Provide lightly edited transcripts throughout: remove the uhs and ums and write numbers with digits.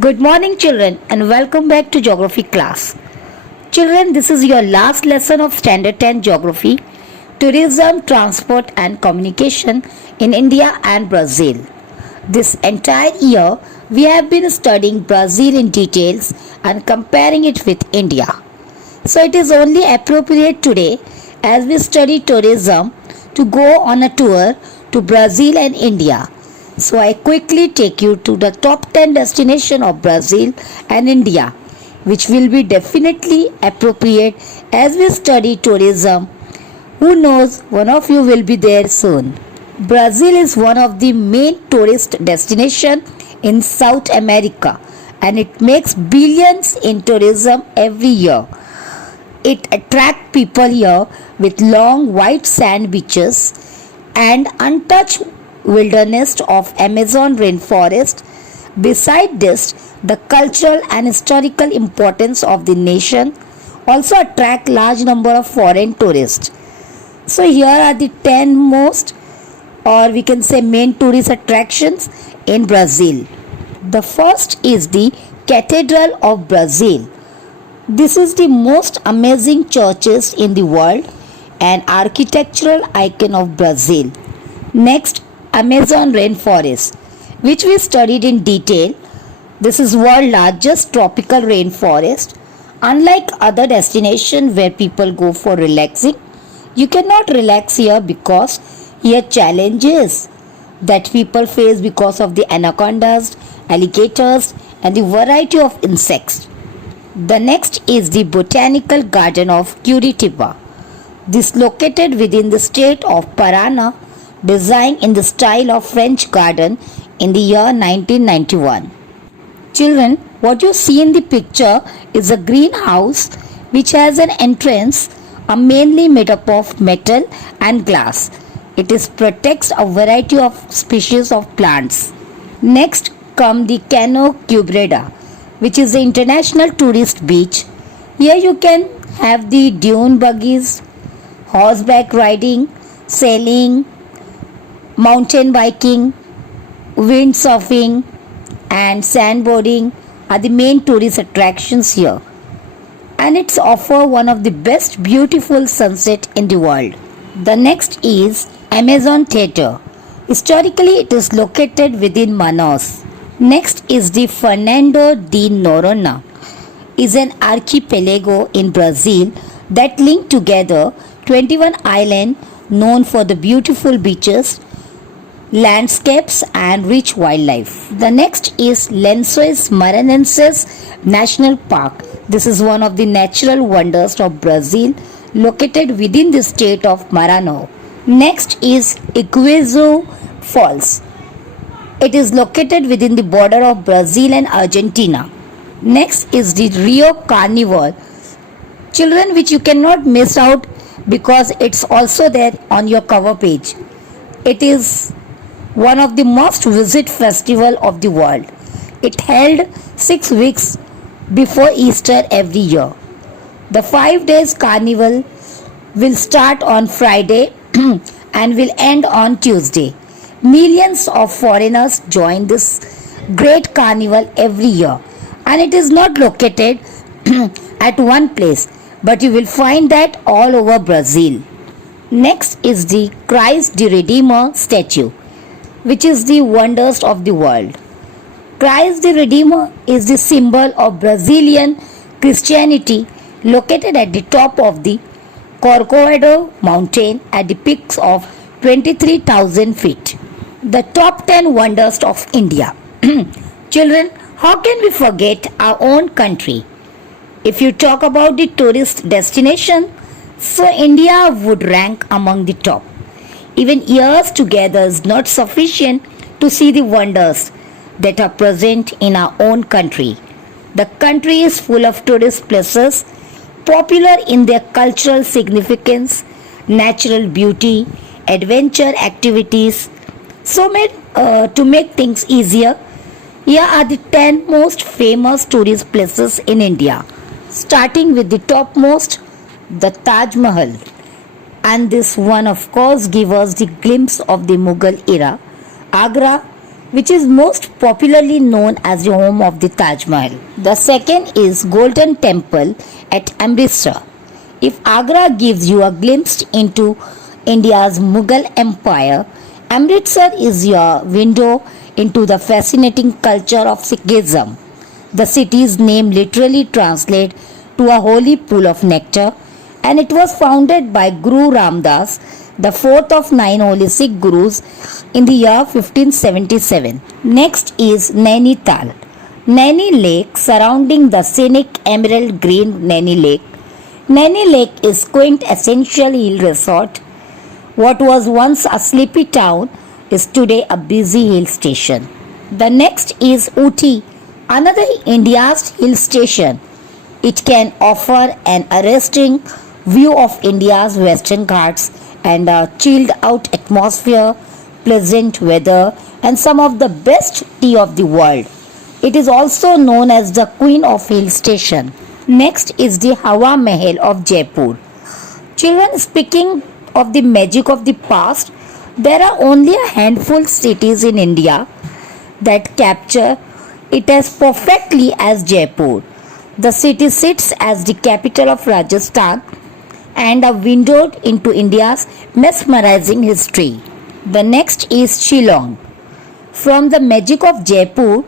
Good morning, children, and welcome back to Geography class. Children, this is your last lesson of Standard 10 Geography, Tourism, Transport, and Communication in India and Brazil. This entire year, we have been studying Brazil in details and comparing it with India. So, it is only appropriate today, as we study tourism, to go on a tour to Brazil and India. So I quickly take you to the top 10 destinations of Brazil and India, which will be definitely appropriate as we study tourism. Who knows, one of you will be there soon. Brazil is one of the main tourist destinations in South America, and it makes billions in tourism every year. It attracts people here with long white sand beaches and untouched wilderness of Amazon rainforest. Beside this, the cultural and historical importance of the nation also attract large number of foreign tourists. So here are the 10 most, or we can say, main tourist attractions in Brazil. The first is the Cathedral of Brazil. This is the most amazing churches in the world and architectural icon of Brazil. Next, Amazon rainforest, which we studied in detail. This is world's largest tropical rainforest. Unlike other destinations where people go for relaxing, you cannot relax here because here challenges that people face because of the anacondas, alligators, and the variety of insects. The next is the Botanical Garden of Curitiba. This located within the state of Paraná, designed in the style of French garden in the year 1991. Children, what you see in the picture is a greenhouse which has an entrance mainly made up of metal and glass. It protects a variety of species of plants. Next come the Cano Quebrada, which is the international tourist beach. Here you can have the dune buggies, horseback riding, sailing, mountain biking, windsurfing, and sandboarding are the main tourist attractions here. And it's offer one of the best beautiful sunset in the world. The next is Amazon Theatre. Historically, it is located within Manaus. Next is the Fernando de Noronha. Is an archipelago in Brazil that link together 21 islands known for the beautiful beaches, landscapes, and rich wildlife. The next is Lençóis Maranhenses National Park. This is one of the natural wonders of Brazil, located within the state of Maranhão. Next is Iguazu Falls. It is located within the border of Brazil and Argentina. Next is the Rio Carnival. Children, which you cannot miss out because it's also there on your cover page. It is one of the most visited festival of the world. It held 6 weeks before Easter every year. The 5 days carnival will start on Friday and will end on Tuesday. Millions of foreigners join this great carnival every year, and it is not located at one place, but you will find that all over Brazil. Next is the Christ the Redeemer statue, which is the wonders of the world. Christ the Redeemer is the symbol of Brazilian Christianity, located at the top of the Corcovado mountain at the peaks of 23,000 feet. The top 10 wonders of India. Children, how can we forget our own country? If you talk about the tourist destination, so India would rank among the top. Even years together is not sufficient to see the wonders that are present in our own country. The country is full of tourist places, popular in their cultural significance, natural beauty, adventure activities. To make things easier, here are the 10 most famous tourist places in India. Starting with the topmost, the Taj Mahal. And this one, of course, gives us the glimpse of the Mughal era. Agra which is most popularly known as the home of the Taj Mahal. The second is Golden Temple at Amritsar. If Agra gives you a glimpse into India's Mughal Empire, Amritsar is your window into the fascinating culture of Sikhism. The city's name literally translates to a holy pool of nectar, and it was founded by Guru Ramdas, the fourth of nine holy Sikh gurus, in the year 1577. Next is Nainital. Naini Lake, surrounding the scenic emerald green Naini Lake. Naini Lake is quintessential hill resort. What was once a sleepy town is today a busy hill station. The next is Ooty, another India's hill station. It can offer an arresting view of India's Western Ghats and a chilled out atmosphere, pleasant weather, and some of the best tea of the world. It is also known as the Queen of Hill Station. Next is the Hawa Mahal of Jaipur. Children, speaking of the magic of the past, there are only a handful cities in India that capture it as perfectly as Jaipur. The city sits as the capital of Rajasthan and a window into India's mesmerizing history. The next is Shillong. From the magic of Jaipur,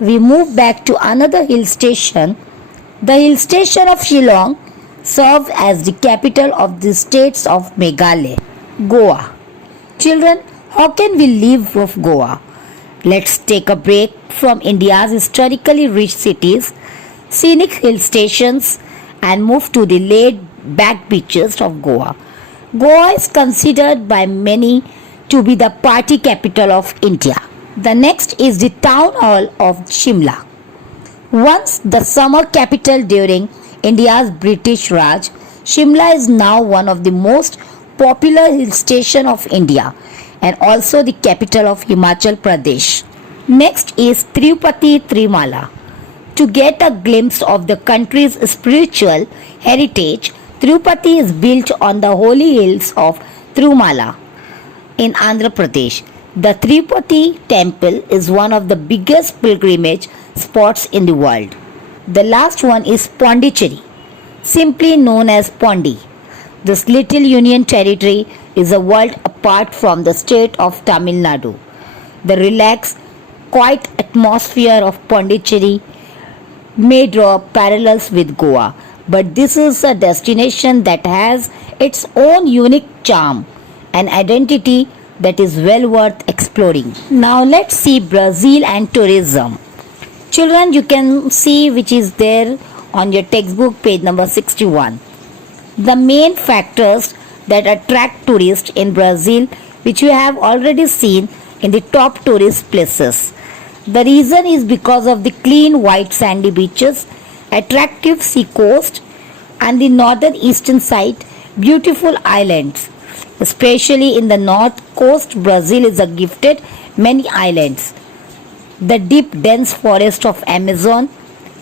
we move back to another hill station. The hill station of Shillong serves as the capital of the states of Meghalaya, Goa. Children, how can we live of Goa? Let's take a break from India's historically rich cities, scenic hill stations, and move to the laid back beaches of Goa. Goa is considered by many to be the party capital of India. The next is the town hall of Shimla. Once the summer capital during India's British Raj, Shimla is now one of the most popular hill station of India and also the capital of Himachal Pradesh. Next is Tirupati Tirumala. To get a glimpse of the country's spiritual heritage, Tirupati is built on the holy hills of Tirumala in Andhra Pradesh. The Tirupati temple is one of the biggest pilgrimage spots in the world. The last one is Pondicherry, simply known as Pondi. This little union territory is a world apart from the state of Tamil Nadu. The relaxed, quiet atmosphere of Pondicherry may draw parallels with Goa, but this is a destination that has its own unique charm and identity that is well worth exploring. Now let's see Brazil and tourism. Children, you can see which is there on your textbook page number 61. The main factors that attract tourists in Brazil, which you have already seen in the top tourist places. The reason is because of the clean white sandy beaches, attractive sea coast, and the northern eastern side beautiful islands. Especially in the north coast, Brazil is a gifted many islands. The deep dense forest of Amazon,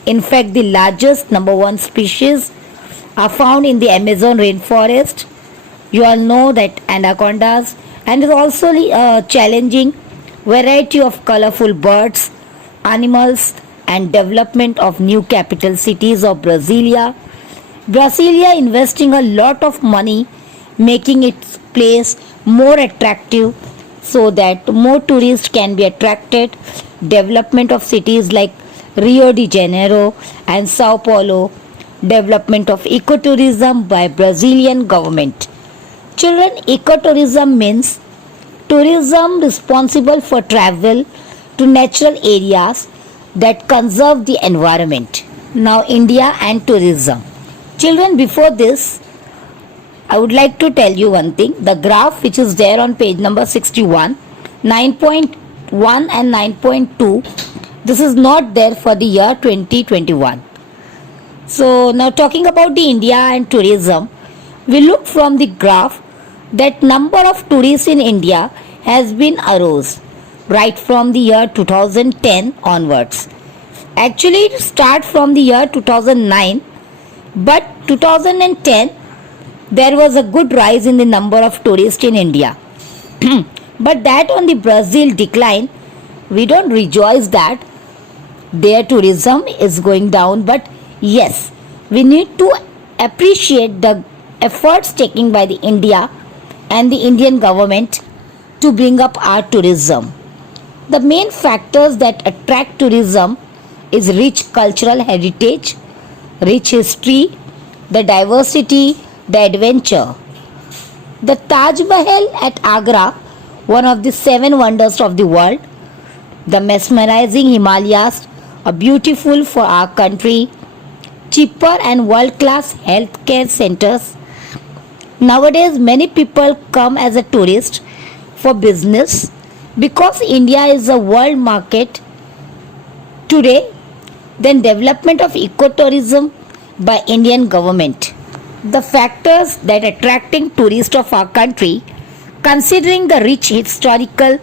in fact the largest number one species, are found in the Amazon rainforest. You all know that anacondas, and is also a challenging variety of colorful birds, animals, and development of new capital cities of Brasilia. Brasilia investing a lot of money making its place more attractive so that more tourists can be attracted. Development of cities like Rio de Janeiro and Sao Paulo. Development of ecotourism by Brazilian government. Children, ecotourism means tourism responsible for travel to natural areas that conserve the environment. Now India and tourism. Children, before this, I would like to tell you one thing. The graph which is there on page number 61, 9.1 and 9.2, this is not there for the year 2021. So now talking about the India and tourism, we look from the graph that number of tourists in India has been arose right from the year 2010 onwards. Actually it starts from the year 2009, but 2010 there was a good rise in the number of tourists in India. But that on the Brazil decline We don't rejoice that their tourism is going down, but yes, we need to appreciate the efforts taken by the India and the Indian government to bring up our tourism. The main factors that attract tourism is rich cultural heritage, rich history, the diversity, the adventure. The Taj Mahal at Agra, one of the seven wonders of the world, the mesmerizing Himalayas, are beautiful for our country, cheaper and world class healthcare centers. Nowadays, many people come as a tourist for business because India is a world market today. Then development of ecotourism by Indian government. The factors that attracting tourists of our country, considering the rich historical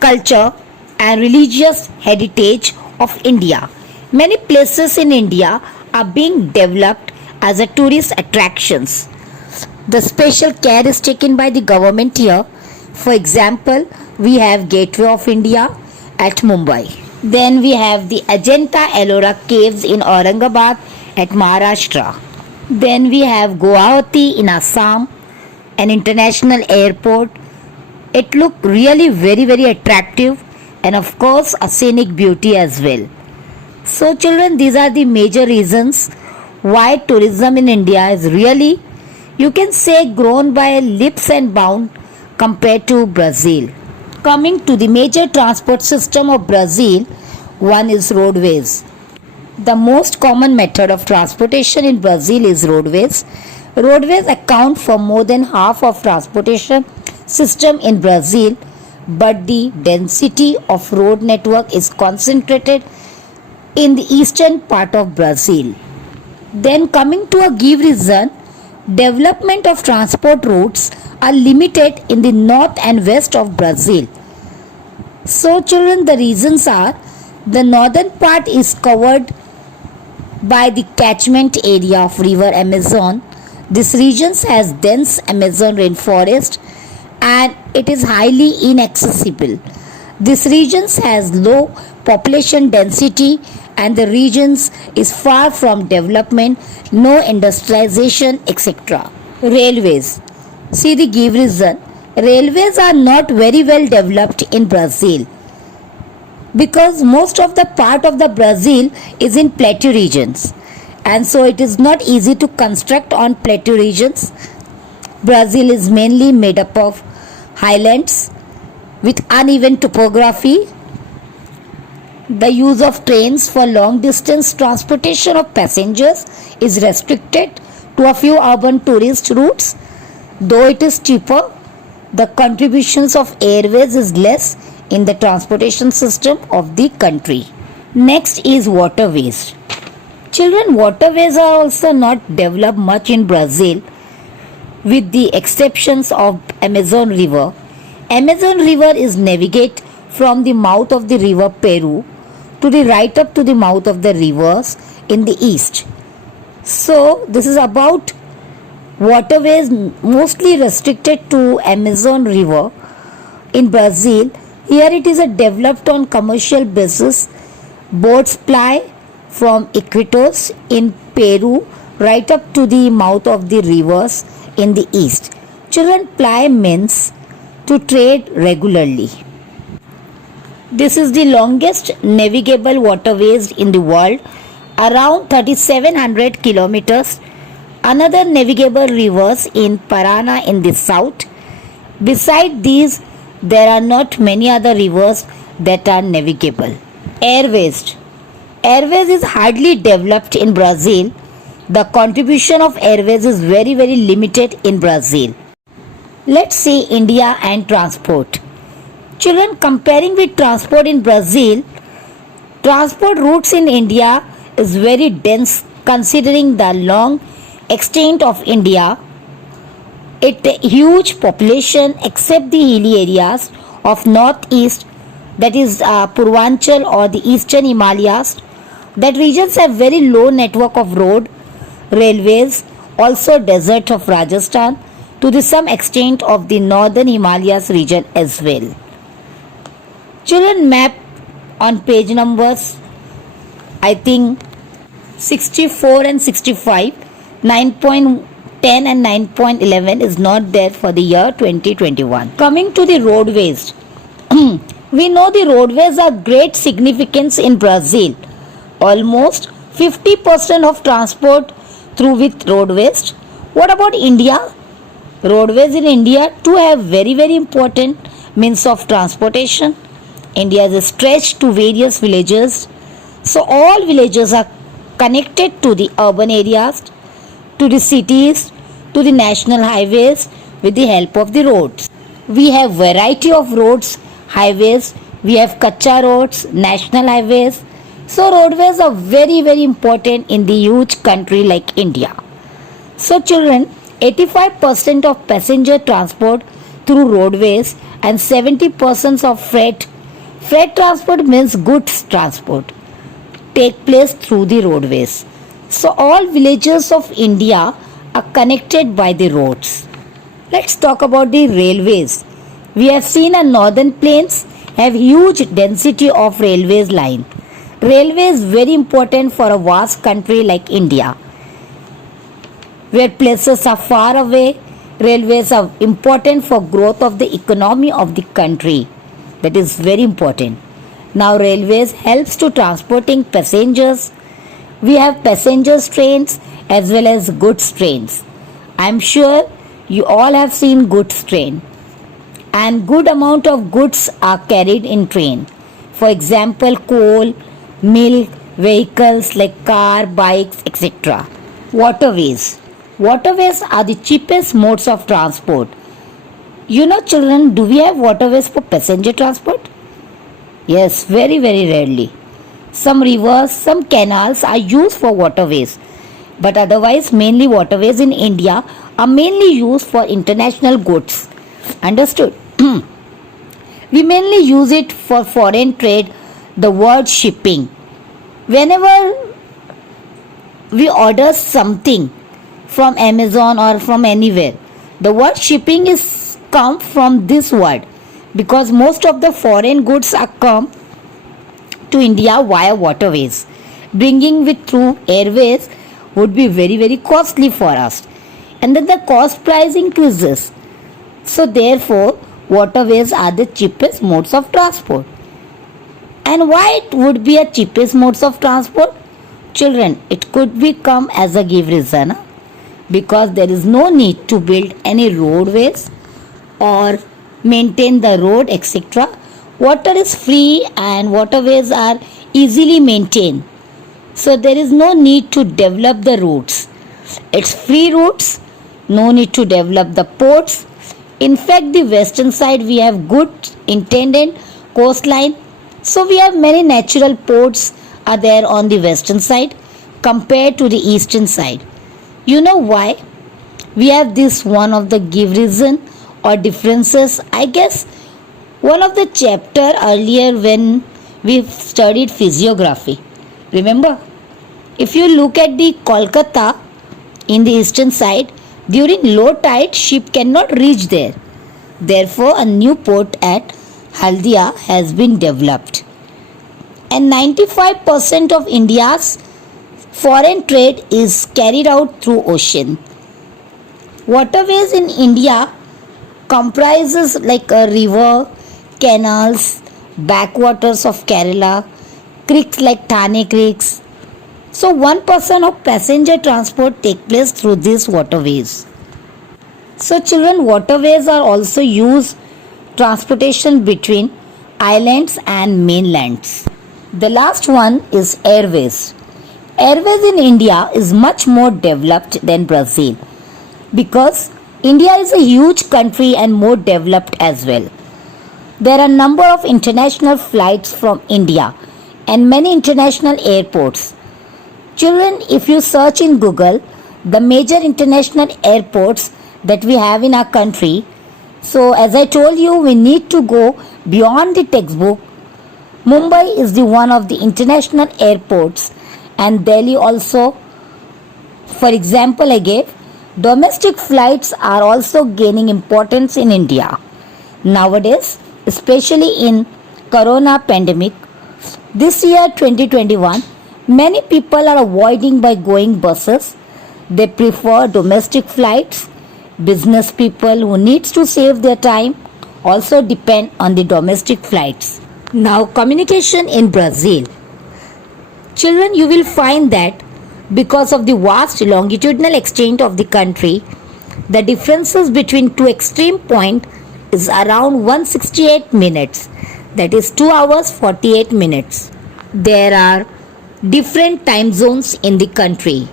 culture and religious heritage of India. Many places in India are being developed as a tourist attractions. The special care is taken by the government here. For example, we have Gateway of India at Mumbai. Then we have the Ajanta Ellora caves in Aurangabad at Maharashtra. Then we have Guwahati in Assam, an international airport. It looked really very attractive, and of course a scenic beauty as well. So children, these are the major reasons why tourism in India is really, you can say, grown by leaps and bounds compared to Brazil. Coming to the major transport system of Brazil, one is roadways. The most common method of transportation in Brazil is roadways. Roadways account for more than half of transportation system in Brazil, but the density of road network is concentrated in the eastern part of Brazil. Then coming to a give reason, development of transport routes are limited in the north and west of Brazil. So children, the reasons are the northern part is covered by the catchment area of river Amazon. This region has dense Amazon rainforest and it is highly inaccessible. This region has low population density and the regions is far from development, no industrialization, etc. Railways. See the give reason. Railways are not very well developed in Brazil because most of the part of the Brazil is in plateau regions, and so it is not easy to construct on plateau regions. Brazil is mainly made up of highlands with uneven topography. The use of trains for long distance transportation of passengers is restricted to a few urban tourist routes. Though it is cheaper, the contributions of airways is less in the transportation system of the country. Next is waterways. Children, waterways are also not developed much in Brazil with the exceptions of Amazon River. Amazon River is navigate from the mouth of the river Peru to the right up to the mouth of the rivers in the east. So this is about waterways mostly restricted to Amazon River in Brazil. Here it is developed on commercial basis. Boats ply from Iquitos in Peru right up to the mouth of the rivers in the east. Children, ply means to trade regularly. This is the longest navigable waterways in the world, around 3700 kilometers. Another navigable rivers in Parana in the south. Beside these, there are not many other rivers that are navigable. Airways. Airways is hardly developed in Brazil. The contribution of airways is very limited in Brazil. Let's see India and transport. Children, comparing with transport in Brazil, transport routes in India is very dense considering the long extent of India. It huge population except the hilly areas of northeast, that is Purvanchal or the eastern Himalayas. That regions have very low network of road, railways, also desert of Rajasthan, to the some extent of the northern Himalayas region as well. Children, map on page numbers, I think 64 and 65, 9.10 and 9.11 is not there for the year 2021. Coming to the roadways, we know the roadways are great significance in Brazil. Almost 50% of transport through with roadways. What about India? Roadways in India too have very important means of transportation. India is stretched to various villages. So all villages are connected to the urban areas, to the cities, to the national highways with the help of the roads. We have variety of roads, highways, we have kacha roads, national highways. So roadways are very important in the huge country like India. So children, 85% of passenger transport through roadways and 70% of freight transport means goods transport take place through the roadways. So all villages of India are connected by the roads. Let's talk about the railways. We have seen our northern plains have huge density of railways line. Railway is very important for a vast country like India. Where places are far away, railways are important for growth of the economy of the country. That is very important. Now railways helps to transporting passengers. We have passengers trains as well as goods trains. I am sure you all have seen goods train. And good amount of goods are carried in train. For example, coal, milk, vehicles like car, bikes, etc. Waterways. Waterways are the cheapest modes of transport. You know children, do we have waterways for passenger transport? Yes, very rarely. Some rivers, some canals are used for waterways. But otherwise, mainly waterways in India are mainly used for international goods. Understood? We mainly use it for foreign trade, the word shipping. Whenever we order something from Amazon or from anywhere, the word shipping is come from this word because most of the foreign goods are come to India via waterways. Bringing it through airways would be very costly for us. And then the cost price increases. So therefore, waterways are the cheapest modes of transport. And why it would be a cheapest modes of transport? Children, it could become as a give reason because there is no need to build any roadways or maintain the road etc. Water is free and waterways are easily maintained. So there is no need to develop the routes. It's free routes, no need to develop the ports. In fact, the western side we have good intended coastline. So we have many natural ports are there on the western side compared to the eastern side. You know why? We have this one of the give reason or differences. I guess one of the chapter earlier when we studied physiography. Remember? If you look at the Kolkata in the eastern side, during low tide ship cannot reach there. Therefore, a new port at Haldia has been developed. And 95% of India's foreign trade is carried out through ocean. Waterways in India comprises like a river, canals, backwaters of Kerala, creeks like Thane creeks. So 1% of passenger transport take place through these waterways. So children, waterways are also used transportation between islands and mainlands. The last one is airways. Airways in India is much more developed than Brazil because India is a huge country and more developed as well. There are a number of international flights from India and many international airports. Children, if you search in Google the major international airports that we have in our country, so as I told you, we need to go beyond the textbook. Mumbai is the one of the international airports and Delhi also. For example, I gave domestic flights are also gaining importance in India nowadays, especially in corona pandemic, this year 2021, many people are avoiding by going buses. They prefer domestic flights. Business people who needs to save their time also depend on the domestic flights. Now, communication in Brazil. Children, you will find that because of the vast longitudinal extent of the country, the differences between two extreme points is around 168 minutes, that is 2 hours 48 minutes. There are different time zones in the country.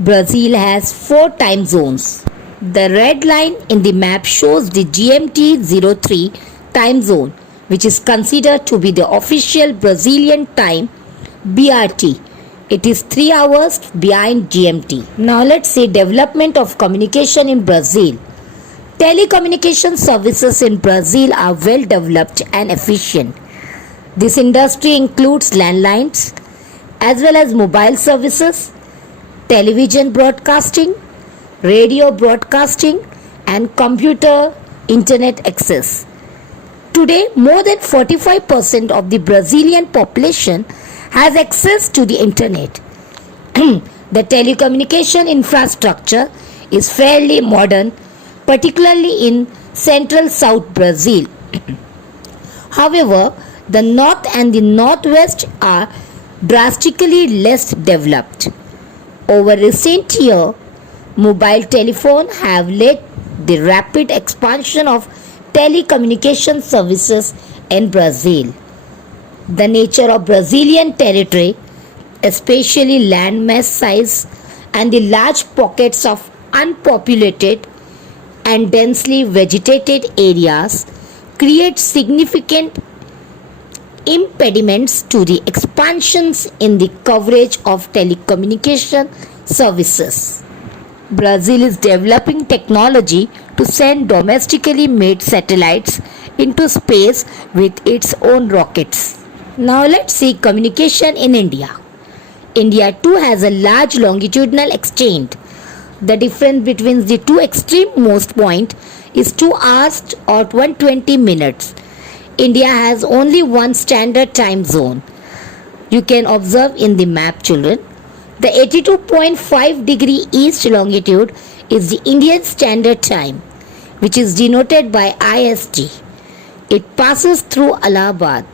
Brazil has 4 time zones. The red line in the map shows the GMT 03 time zone, which is considered to be the official Brazilian time, BRT. It is 3 hours behind GMT. Now let's see development of communication in Brazil. Telecommunication services in Brazil are well developed and efficient. This industry includes landlines as well as mobile services, television broadcasting, radio broadcasting, and computer internet access. Today, more than 45% of the Brazilian population has access to the internet. The telecommunication infrastructure is fairly modern, particularly in central South Brazil. However, the north and the northwest are drastically less developed. Over recent years, mobile telephone have led the rapid expansion of telecommunication services in Brazil. The nature of Brazilian territory, especially land mass size and the large pockets of unpopulated and densely vegetated areas, create significant impediments to the expansions in the coverage of telecommunication services. Brazil is developing technology to send domestically made satellites into space with its own rockets. Now let's see communication in India. India too has a large longitudinal extent. The difference between the two extreme-most points is 2 hours or 120 minutes. India has only one standard time zone. You can observe in the map, children. The 82.5 degree east longitude is the Indian Standard Time, which is denoted by IST. It passes through Allahabad.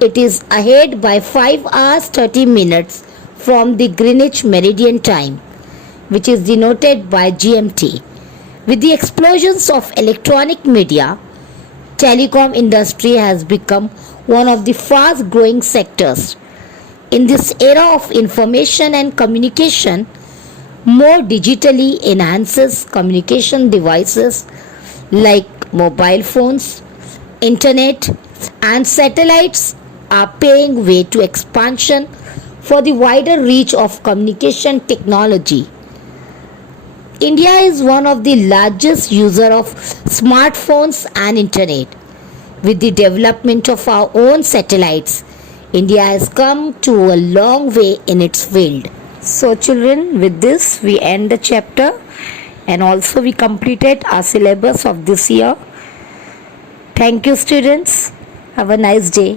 It is ahead by 5 hours 30 minutes from the Greenwich Meridian Time, which is denoted by GMT. With the explosions of electronic media, telecom industry has become one of the fast growing sectors. In this era of information and communication, more digitally enhances communication devices like mobile phones, internet, and satellites are paving way to expansion for the wider reach of communication technology. India is one of the largest users of smartphones and internet. With the development of our own satellites, India has come to a long way in its field. So children, with this we end the chapter and also we completed our syllabus of this year. Thank you students. Have a nice day.